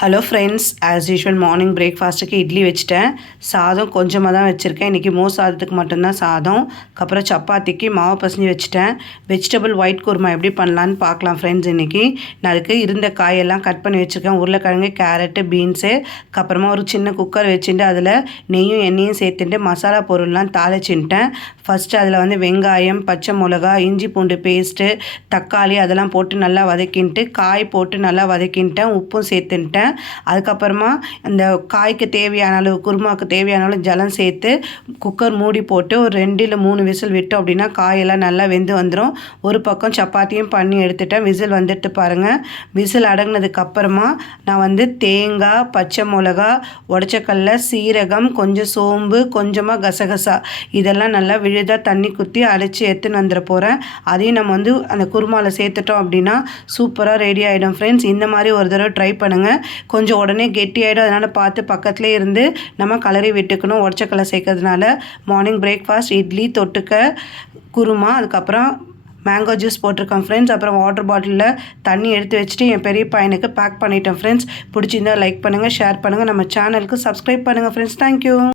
Hello friends as usual morning பிரேக்ஃபாஸ்ட்டுக்கு இட்லி வச்சுட்டேன். சாதம் கொஞ்சமாக தான் வச்சுருக்கேன். இன்றைக்கி மோ சாதத்துக்கு மட்டும்தான் சாதம். அப்புறம் சப்பாத்திக்கு மாவு பசஞ்சு வச்சுட்டேன். வெஜிடபிள் ஒயிட் குருமா எப்படி பண்ணலான்னு பார்க்கலாம் ஃப்ரெண்ட்ஸ் இன்றைக்கி நான் அதுக்கு இருந்த காயெல்லாம் கட் பண்ணி வச்சுருக்கேன். உருளைக்கிழங்கு கேரட்டு பீன்ஸு அப்புறமா ஒரு சின்ன குக்கர் வச்சுட்டு அதில் நெய்யும் எண்ணெயும் சேர்த்துட்டு மசாலா பொருள்லாம் தாளிச்சுட்டேன் ஃபஸ்ட்டு அதில் வந்து வெங்காயம் பச்சை மிளகா இஞ்சி பூண்டு பேஸ்ட்டு தக்காளி அதெல்லாம் போட்டு நல்லா வதக்கின்ட்டு காய் போட்டு நல்லா வதக்கின்ட்டேன். உப்பும் சேர்த்துன்ட்டேன். அதுக்கப்புறமா இந்த காய்க்கு தேவையான அளவு குருமாவுக்கு தேவையான அளவு ஜலம் சேர்த்து குக்கர் மூடி போட்டு ஒரு ரெண்டு இல்லை மூணு விசில் விட்டோம் அப்படின்னா காயெல்லாம் நல்லா வெந்து வந்துடும் ஒரு பக்கம் சப்பாத்தியும் பண்ணி எடுத்துட்டேன். விசில் வந்துட்டு பாருங்கள் விசில் அடங்கினதுக்கப்புறமா நான் வந்து தேங்காய் பச்சை மிளகா உடச்சக்கல்ல சீரகம் கொஞ்சம் சோம்பு கொஞ்சமாக கசகசா இதெல்லாம் நல்லா விழுதாக தண்ணி குத்தி அரைச்சி எடுத்துன்னு வந்துட போகிறேன் அதையும் நம்ம வந்து அந்த குருமாவில் சேர்த்துட்டோம் அப்படின்னா சூப்பராக ரெடி ஆகிடும் ஃப்ரெண்ட்ஸ் இந்த மாதிரி ஒரு தடவை ட்ரை பண்ணுங்கள் கொஞ்சம் உடனே கெட்டியாயிடும். அதனால் பார்த்து பக்கத்துலேயே இருந்து நம்ம கலரி விட்டுக்கணும். உடச்சக்கலை சேர்க்கறதுனால மார்னிங் பிரேக்ஃபாஸ்ட் இட்லி தொட்டுக்க குருமா அதுக்கப்புறம் மேங்கோ ஜூஸ் போட்டிருக்கேன் ஃப்ரெண்ட்ஸ் அப்புறம் வாட்டர் பாட்டிலில் தண்ணி எடுத்து வச்சுட்டு என் பெரிய பையனுக்கு பேக் பண்ணிட்டேன் ஃப்ரெண்ட்ஸ் பிடிச்சிருந்தா லைக் பண்ணுங்கள் ஷேர் பண்ணுங்கள் நம்ம சேனலுக்கு சப்ஸ்கிரைப் பண்ணுங்கள் ஃப்ரெண்ட்ஸ் தேங்க்யூ